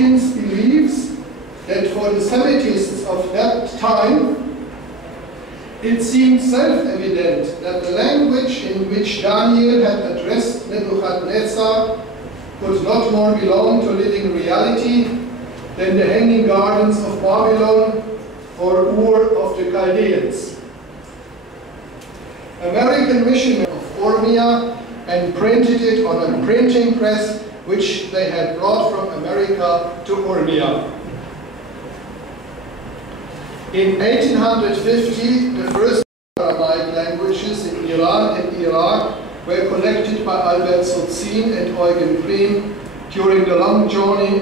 Hopkins believes that for the Semitists of that time, it seemed self-evident that the language in which Daniel had addressed Nebuchadnezzar could not more belong to living reality than the hanging gardens of Babylon or Ur of the Chaldeans. American missionaries of Ormia and printed it on a printing press which they had brought from America to Ormia. In 1850, the first Aramaic languages in Iran and Iraq were collected by Albert Sotzin and Eugen Prim during their long journey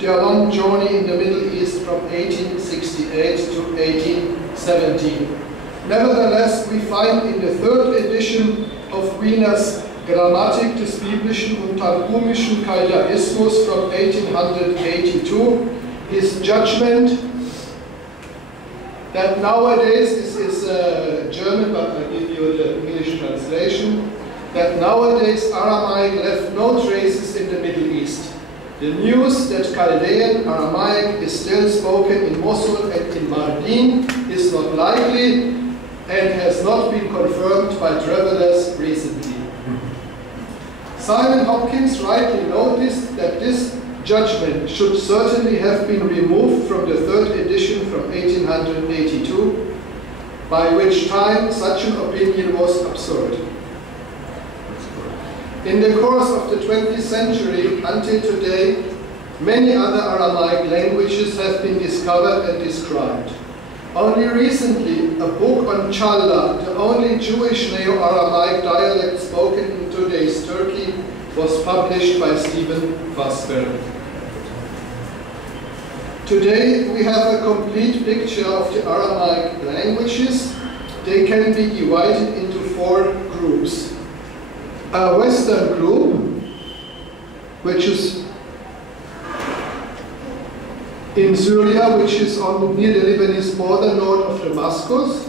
in the Middle East from 1868 to 1817. Nevertheless, we find in the third edition of Wiener's Grammatik des biblischen und targumischen Kaidaismus from 1882 his judgment that nowadays, this is German, but I give you the English translation, that nowadays Aramaic left no traces in the Middle East. The news that Chaldean Aramaic is still spoken in Mosul and in Mardin is not likely and has not been confirmed by travelers recently. Simon Hopkins rightly noticed that this judgment should certainly have been removed from the third edition from 1882, by which time such an opinion was absurd. In the course of the 20th century until today, many other Aramaic languages have been discovered and described. Only recently, a book on Chalda, the only Jewish Neo-Aramaic dialect spoken in today's Turkey, was published by Stephen Vosper. Today we have a complete picture of the Aramaic languages. They can be divided into 4 groups. A Western group, which is in Syria, which is near the Lebanese border north of Damascus.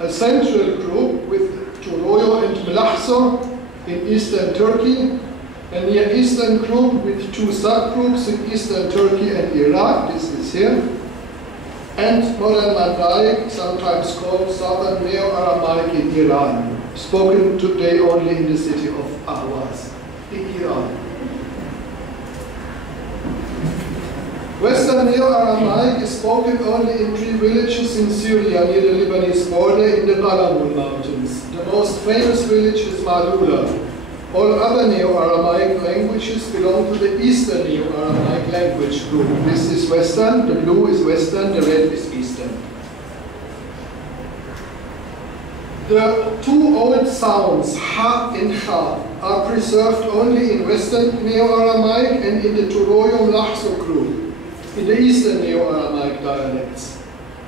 A central group with Turoyo and Melachso in eastern Turkey, a Near Eastern group with 2 subgroups in eastern Turkey and Iraq, this is here, and modern Mandaic, sometimes called Southern Neo-Aramaic in Iran, spoken today only in the city of Ahwaz, in Iran. Western Neo-Aramaic is spoken only in 3 villages in Syria near the Lebanese border in the Balamul Mountains. The most famous village is Malula. All other Neo-Aramaic languages belong to the Eastern Neo-Aramaic language group. This is Western, the blue is Western, the red is Eastern. The 2 old sounds, ha and ha, are preserved only in Western Neo-Aramaic and in the Turoyo-Melachso group, in the Eastern Neo-Aramaic dialects.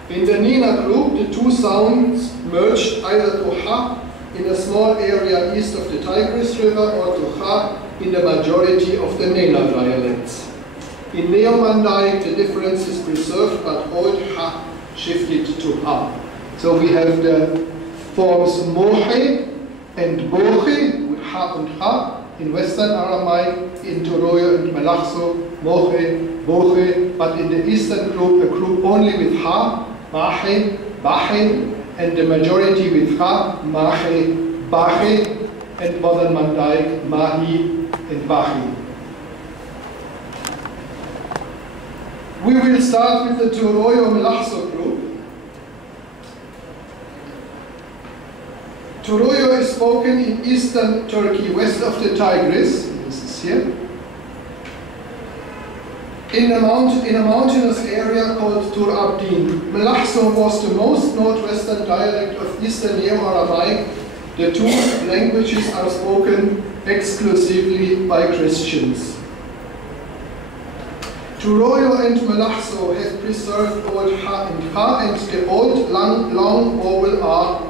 In the Nina group, the 2 sounds merged either to ha in a small area east of the Tigris River or to ha in the majority of the Nena dialects. In Neo-Mandaic, the difference is preserved, but old ha shifted to ha. So we have the forms mohe and boche, with ha and ha, in Western Aramaic, in Turoyo and Melachso, moche, boche, but in the Eastern group, a group only with ha, mahe, bahe, and the majority with ha, mahe, bahe, and modern Mandaic, mahi, and bahi. We will start with the Turoyo-Melachso group. Turoyo is spoken in eastern Turkey, west of the Tigris, this is here, in a mountainous area called Tur Abdin. Melachso was the most northwestern dialect of Eastern Neo-Aramaic. The 2 languages are spoken exclusively by Christians. Turoyo and Melachso have preserved old ha and the old long vowel r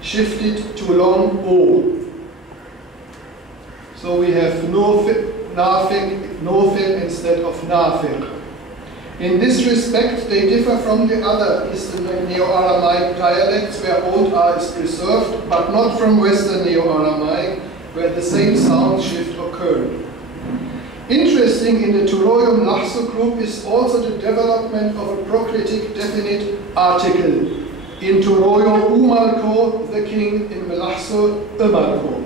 shifted to long o. So we have nafik instead of nafik. In this respect, they differ from the other Eastern Neo-Aramaic dialects where old r is preserved, but not from Western Neo-Aramaic where the same sound shift occurred. Interesting in the Turoium-Laxo group is also the development of a procritic definite article. In Turoio Umalco, the king, in Melaxo, Umalco.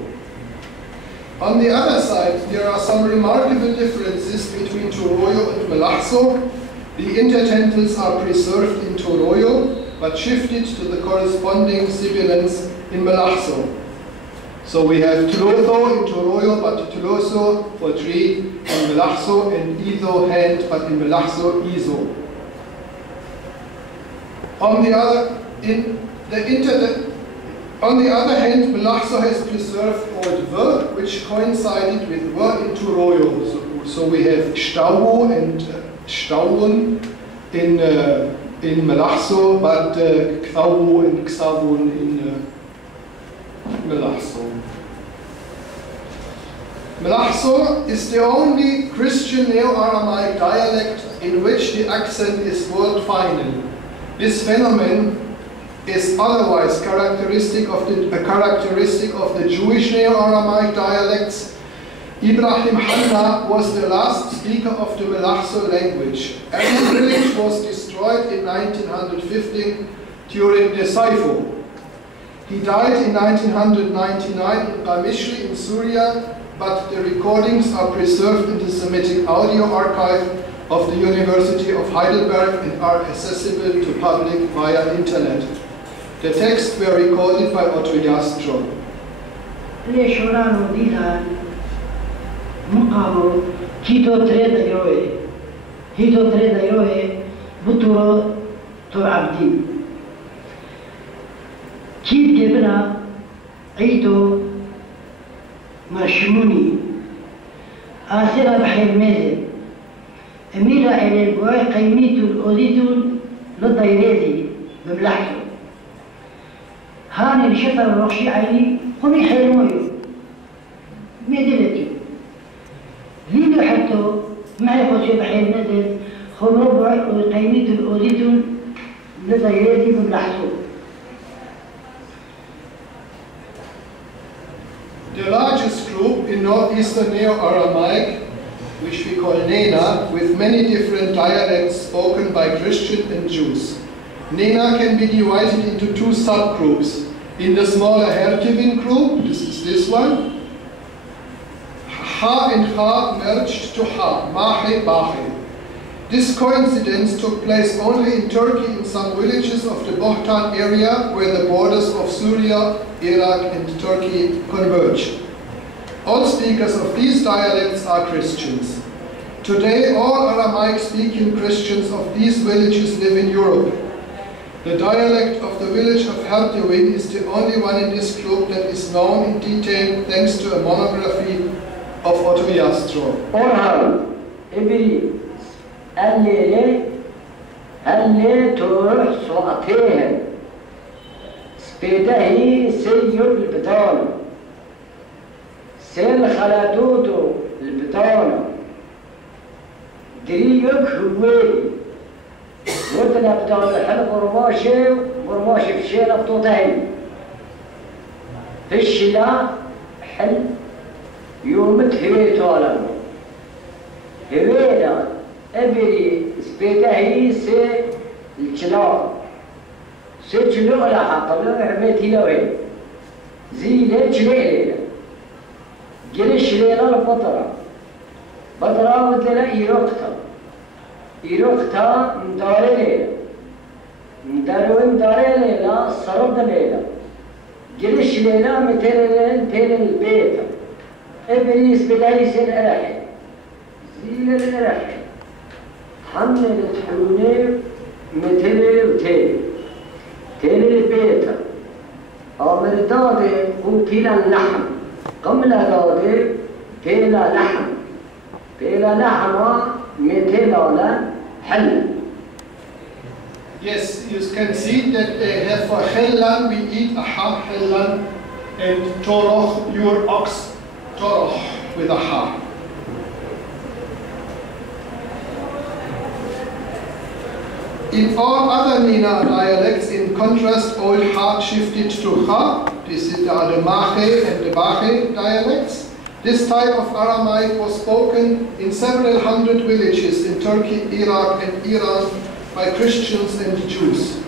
On the other side, there are some remarkable differences between Turoio and Melaxo. The intertentals are preserved in Turoio, but shifted to the corresponding sibilants in Melaxo. So we have Tulotho in Turoio, but Tuloso for tree in Melaxo, and Iso hand, but in Melaxo, Iso. On the other hand, Melaxo has preserved old verb, which coincided with verb in Turoio. So we have Stau and Stauen in Melaxo, but Xavu and Xavun in Melaxo. Melaxo is the only Christian Neo-Aramaic dialect in which the accent is word final. This phenomenon is otherwise a characteristic of the Jewish Neo-Aramaic dialects. Ibrahim Hanna was the last speaker of the Melaxo language. Every village was destroyed in 1915 during the Saifo. He died in 1999 in Qamishli in Syria, but the recordings are preserved in the Semitic Audio Archive of the University of Heidelberg and are accessible to public via internet. The texts were recorded by Otto Jastro. مشموني آسرة بحير مازل أميرة إلى البواي قيميتو الأوديتو للضيريزي بملحتو هاني الشطر الرخشي عيني قمي حير مويو مدلتي ليلو حتو معي خوشي بحير مازل خبرو بواي قيميتو الأوديتو للضيريزي بملحتو. The largest group in northeastern Neo-Aramaic, which we call Nena, with many different dialects spoken by Christians and Jews. Nena can be divided into two subgroups. In the smaller Herkevin group, this is this one, Ha and Ha merged to Ha, Mahe, Bahe. This coincidence took place only in Turkey in some villages of the Bohtan area where the borders of Syria, Iraq and Turkey converge. All speakers of these dialects are Christians. Today all Aramaic-speaking Christians of these villages live in Europe. The dialect of the village of Hertewin is the only one in this group that is known in detail thanks to a monography of Otto Jastro. الليلة اللي تروح صوتيها سبيتهي سيب البطانة سيل خلاتوتو البطانة دريك هوي وطنا بطانة حل برماشي في شيء لبطوتهي في الشلا حل يومت هوي طالب هوي أبري سبيتهي سي الجلاء سي الجلاء لا حق لا عمتي لا وين زينة جليلة جلش ليلة البطرة بطرة مثلا إيروكتا مدارة ليلة مدارة ليلة صرد ليلة جلش ليلة مثل البيت أبري سبيتهي سي الأرحي زينة الأرحي حمل الحلوني مثل تيل البيت أمر دادي هو كيلا اللحم قملا دادي تيلا لحم مثل على حل. Yes, you can see that they have for Hellan we eat a ha Hellan and Toroch, your ox, Toroch with a ha. In all other Nena dialects, in contrast, old Ha shifted to Ha. These are the Mahe and the Bahe dialects. This type of Aramaic was spoken in several hundred villages in Turkey, Iraq and Iran by Christians and Jews.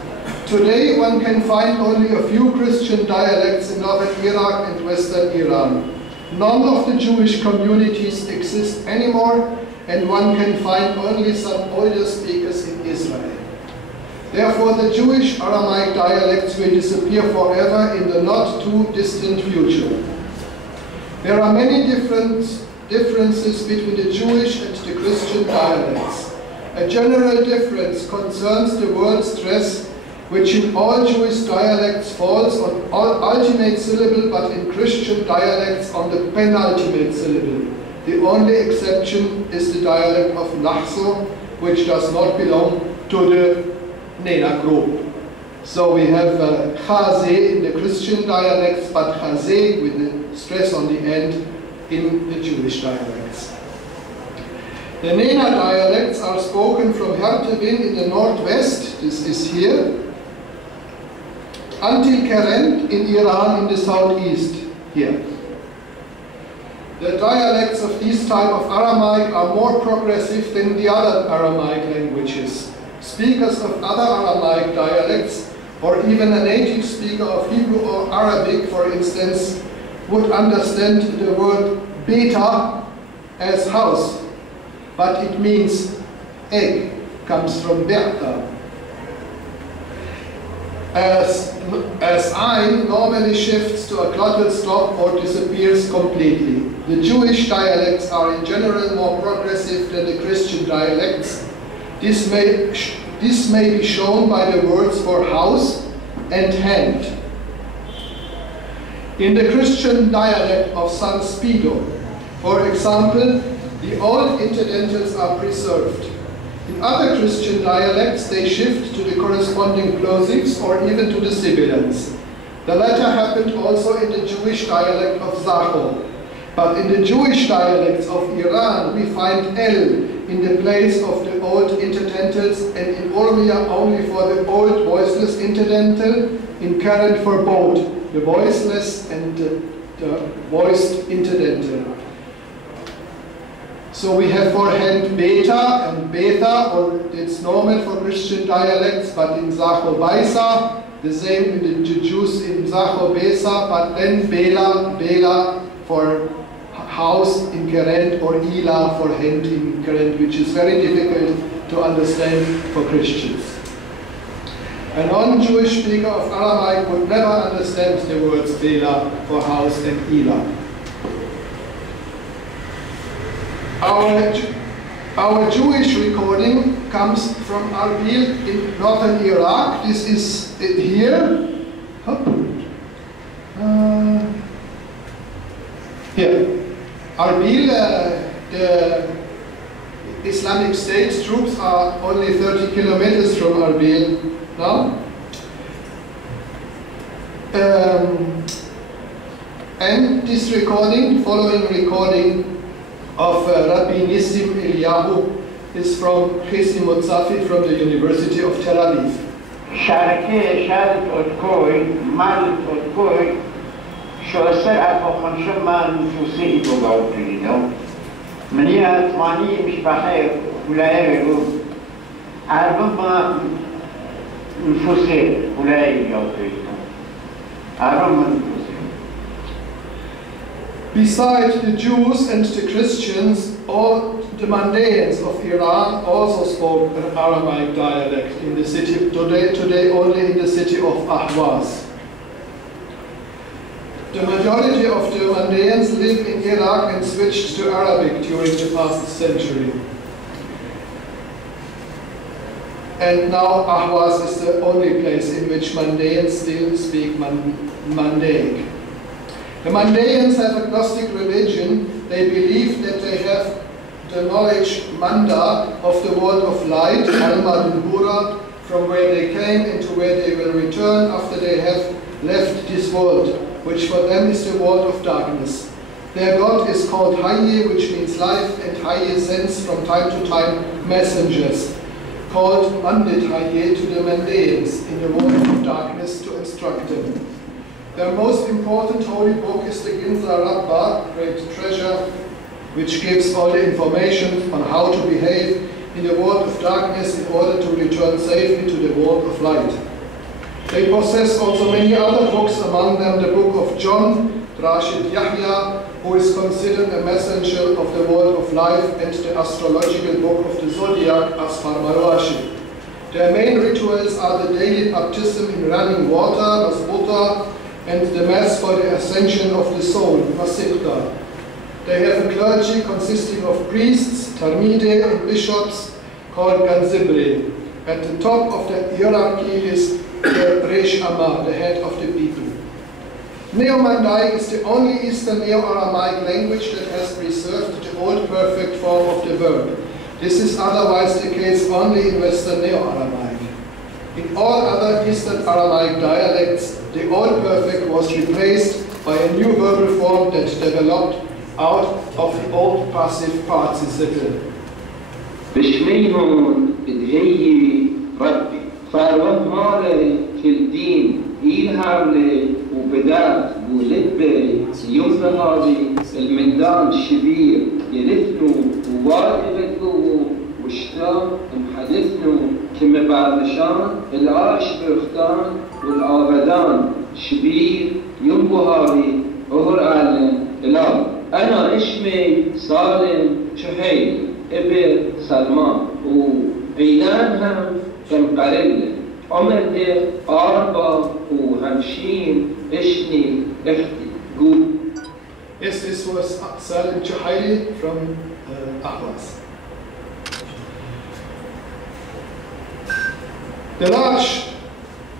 Today one can find only a few Christian dialects in northern Iraq and western Iran. None of the Jewish communities exist anymore, and one can find only some older speakers in Israel. Therefore, the Jewish Aramaic dialects will disappear forever in the not too distant future. There are many differences between the Jewish and the Christian dialects. A general difference concerns the word stress, which in all Jewish dialects falls on ultimate syllable, but in Christian dialects on the penultimate syllable. The only exception is the dialect of Lahso, which does not belong to the Nena group. So we have Chaze in the Christian dialects, but Chaze with the stress on the end in the Jewish dialects. The Nena dialects are spoken from Hertevin in the northwest, this is here, until Kerent in Iran in the southeast, here. The dialects of this type of Aramaic are more progressive than the other Aramaic languages. Speakers of other Aramaic dialects, or even a native speaker of Hebrew or Arabic, for instance, would understand the word beta as house, but it means egg, comes from berta. As ein normally shifts to a glottal stop or disappears completely. The Jewish dialects are in general more progressive than the Christian dialects. This may be shown by the words for house and hand. In the Christian dialect of San Spido, for example, the old interdentals are preserved. In other Christian dialects, they shift to the corresponding plosives or even to the sibilants. The latter happened also in the Jewish dialect of Zaho. But in the Jewish dialects of Iran, we find L in the place of the old interdentals, and in Urmia only for the old voiceless interdental, in Kerent for both the voiceless and the voiced interdental. So we have for hand beta and beta, or it's normal for Christian dialects, but in Zaho Baisa, the same in the Jews in Zaho Besa, but then Bela, Bela for house in Kerent, or Ila for hand in Kerent, which is very difficult to understand for Christians. A non-Jewish speaker of Aramaic would never understand the words Bela for house and Ila. Our Jewish recording comes from Arbil in northern Iraq. This is here. Here. Arbil, the Islamic State troops are only 30 kilometers from Arbil now. And this recording, following recording of Rabbi Nissim Eliyahu, is from Chesi Motzafi from the University of Tel Aviv. شركه شهادة أوتكوي مال أوتكوي شو أثر على خنشم ما نفوسي بقاوتينه منيها ثمانية مش بخير ولا يقول عربم ما نفوسي ولا يقاوتينه عربم نفوسي. Besides the Jews and the Christians, all the Mandaeans of Iran also spoke an Aramaic dialect in the city, today only in the city of Ahwaz. The majority of the Mandaeans live in Iraq and switched to Arabic during the past century. And now Ahwaz is the only place in which Mandaeans still speak Mandaic. The Mandaeans have a Gnostic religion. They believe that they have the knowledge Manda of the world of light, Alma Dulhura, from where they came and to where they will return after they have left this world, which for them is the world of darkness. Their god is called Hayye, which means life, and Hayye sends from time to time messengers, called Mandit Hayye, to the Mandaeans in the world of darkness to instruct them. Their most important holy book is the Ginza Rabbah, Great Treasure, which gives all the information on how to behave in the world of darkness in order to return safely to the world of light. They possess also many other books, among them the Book of John, Rashid Yahya, who is considered a messenger of the world of life, and the astrological book of the zodiac, Asfar Marwashi. Their main rituals are the daily baptism in running water, Masbuta, and the Mass for the ascension of the soul, Masiqta. They have a clergy consisting of priests, Talmide, and bishops called Ganzibre. At the top of the hierarchy is the Resh Amma, the head of the people. Neo-Mandaic is the only Eastern Neo-Aramaic language that has preserved the old perfect form of the verb. This is otherwise the case only in Western Neo-Aramaic. In all other Eastern Aramaic dialects, the old perfect was replaced by a new verbal form that developed out of the old passive participle. بشميهم بدهي ربي فاروان مالي كالدين إيلهاملي وبدات ولبي يوم هذه الميدان الشبير يلفنوا وواقفتوا وشتام محدثنوا كما بعدشان العاش برختان والعابدان شبير يوم هذه أهر أعلن الأرض. أنا اسمي سالم شهيد ابن سلمان وعيدانها كم قريب عمري 54 اشني اختي قول. Yes, this was Salim Chuhaili from Ahwas. The large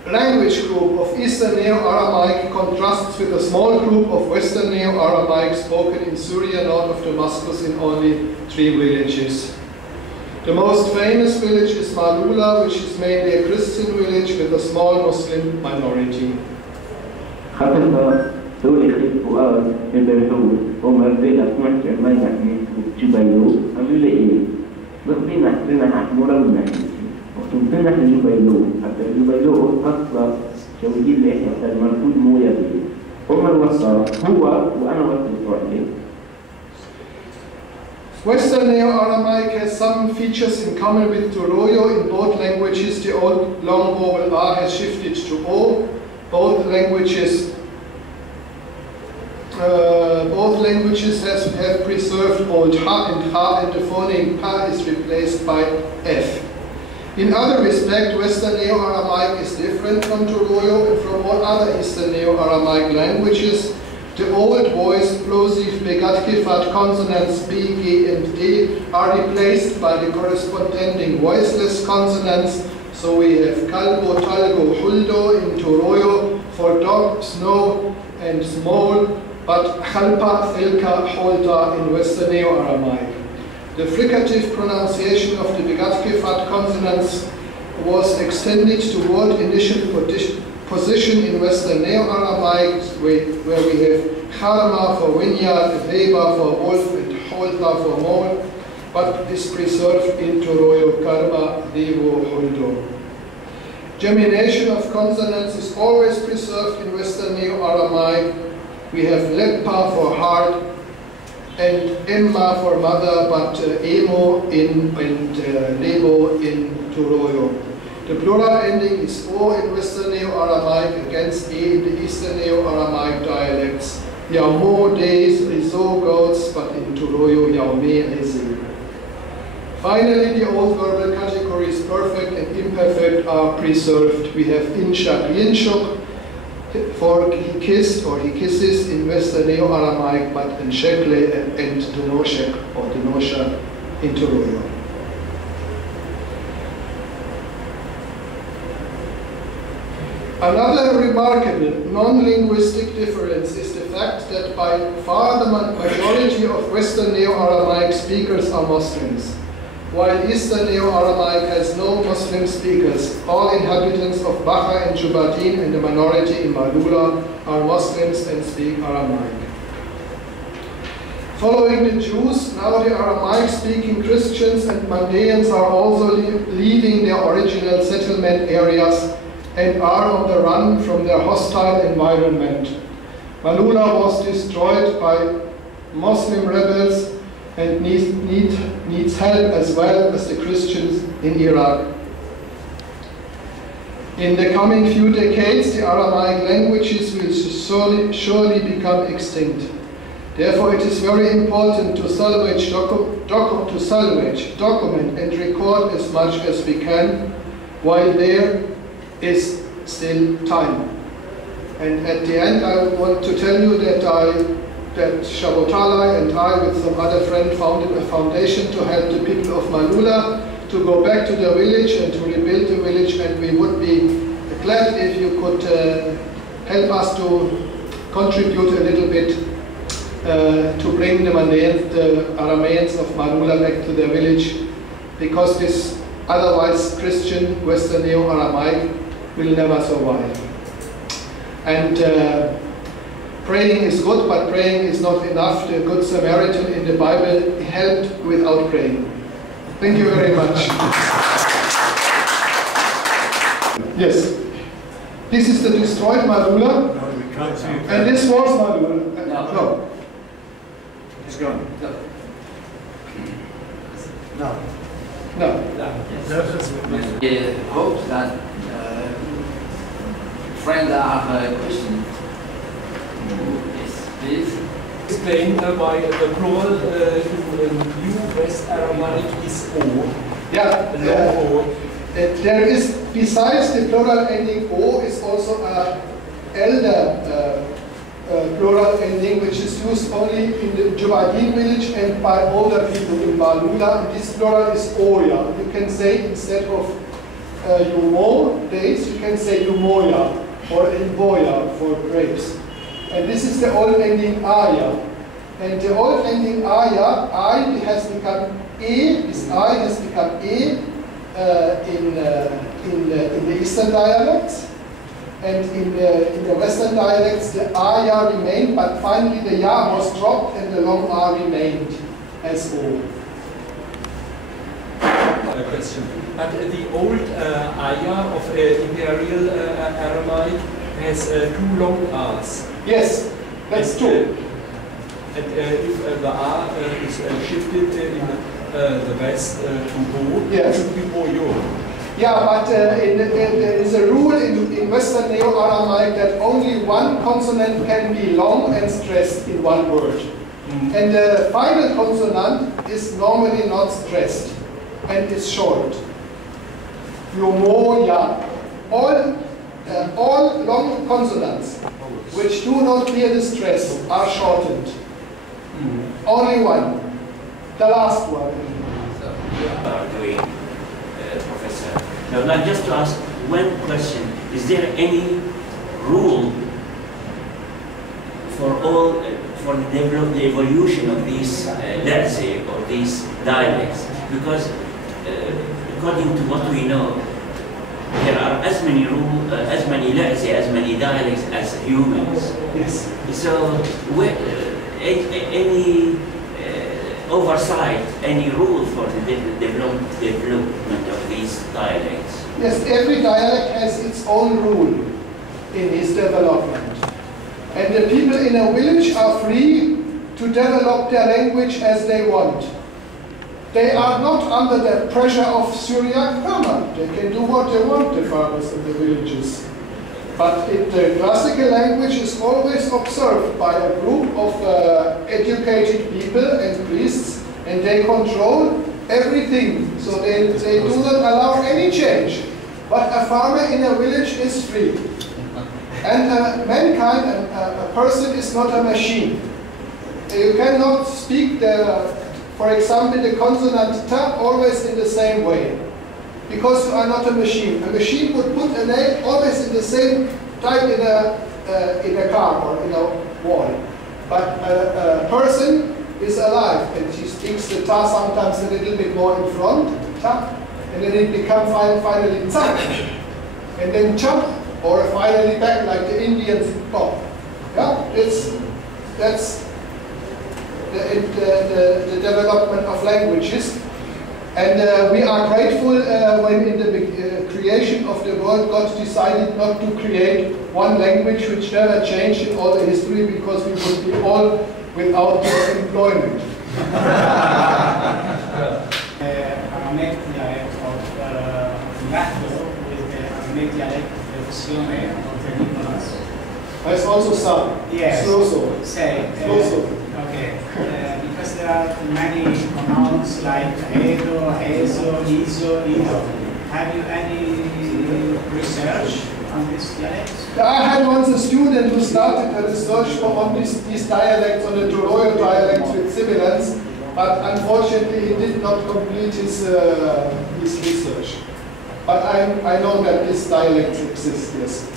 language group of Eastern Neo-Aramaic contrasts with a small group of Western Neo-Aramaic spoken in Syria north of Damascus in only 3 villages. The most famous village is Malula, which is mainly a Christian village with a small Muslim minority. Western Neo-Aramaic has some features in common with Turoyo. In both languages, the old long vowel R has shifted to O. Both languages have preserved old Ha and Ha, and the phoneme Pa is replaced by F. In other respects, Western Neo-Aramaic is different from Turoyo and from all other Eastern Neo-Aramaic languages. The old voiced plosive begat-kefat consonants B, G, and D are replaced by the corresponding voiceless consonants. So we have kalbo, talgo, huldo in Turoyo for dog, snow, and small, but chalpa, thelka, holta in Western Neo-Aramaic. The fricative pronunciation of the begat-kefat consonants was extended to word initial position in Western Neo-Aramaic, where we have charma for vineyard, veba for wolf, and holta for mole, but is preserved in Turoyo, karma, devo, holdo. Gemination of consonants is always preserved in Western Neo-Aramaic. We have leppa for heart and emma for mother, but emo and lebo in Turoyo. The plural ending is O in Western Neo-Aramaic against E in the Eastern Neo-Aramaic dialects. Yaumo, days, rizo, goats, but in Turoyo, yaume, rezi. Finally, the old verbal categories perfect and imperfect are preserved. We have inshak, yinshuk for he kissed or he kisses in Western Neo-Aramaic, but in shekle and denoshek or denosha in Turoyo. Another remarkable non-linguistic difference is the fact that by far the majority of Western Neo-Aramaic speakers are Muslims, while Eastern Neo-Aramaic has no Muslim speakers. All inhabitants of Baha and Jubadin and the minority in Malula are Muslims and speak Aramaic. Following the Jews, now the Aramaic-speaking Christians and Mandaeans are also leaving their original settlement areas and are on the run from their hostile environment. Malula was destroyed by Muslim rebels and needs help as well as the Christians in Iraq. In the coming few decades, the Aramaic languages will surely become extinct. Therefore, it is very important to salvage, document and record as much as we can while there is still time. And at the end, I want to tell you that Shabbatalai and I, with some other friend, founded a foundation to help the people of Malula to go back to the village and to rebuild the village, and we would be glad if you could help us to contribute a little bit to bring the Arameans of Malula back to their village, because this otherwise Christian Western Neo-Aramaic will never survive. And praying is good, but praying is not enough. The Good Samaritan in the Bible helped without praying. Thank you very much. Yes. This is the destroyed Malula. And this was Malula. No. It's gone. No. I hope that friends are Christian. Yes, please. Explain why the plural in New West Aramaic is O. Yeah. O. There is, besides the plural ending O, is also an elder plural ending which is used only in the Jubaideen village and by older people in Malula. And this plural is Oya. You can say instead of Yumo dates, you can say Yumoya or Ilboya for grapes. And this is the old ending Aya. And the old ending Aya, I has become E, this I has become E in the Eastern dialects. And in the Western dialects, the Aya remained, but finally the Ya was dropped and the long A remained as O. Question. But the old Aya of Imperial Aramaic has two long A's. Yes, that's true. And if the A is shifted in the West to O, yes, it should be Oyo. Yeah, but there is a rule in Western Neo-Aramaic that only one consonant can be long and stressed in one word. Mm-hmm. And the final consonant is normally not stressed and is short. Yumoya. All long consonants which do not clear the stress are shortened. Mm-hmm. Only one. The last one. Professor. Now, like just to ask one question: is there any rule for all for the evolution of these lehze or these dialects? Because according to what we know, there are as many lehze, as many dialects as humans. Yes. So, any oversight, any rule for the development of these dialects? Yes, every dialect has its own rule in its development. And the people in a village are free to develop their language as they want. They are not under the pressure of Syriac grammar. They can do what they want, the farmers in the villages. But the classical language is always observed by a group of educated people and priests, and they control everything. So they do not allow any change. But a farmer in a village is free. And mankind, a person is not a machine. You cannot speak, for example, the consonant ta always in the same way. Because you are not a machine. A machine would put a name always in the same type in a car or in a wall. But a person is alive, and he speaks the ta sometimes a little bit more in front, ta, and then it becomes finally ta, and then cha, or finally back like the Indians pop. Yeah, that's the development of languages. And we are grateful when in the creation of the world God decided not to create one language which never changed in all the history, because we would be all without employment. Aramaic dialect of Latin with the Aramaic dialect of Sione of the Nicolas. There's also some. Yes. Sloso. Say. Sloso. Okay. Because there are many pronouns like Edo, Ezo, Izo, Ido. Have you any research on this dialect? I had once a student who started a research on these dialects, on the Toroyo dialects with sibilants, but unfortunately he did not complete his research. But I know that these dialects exist, yes.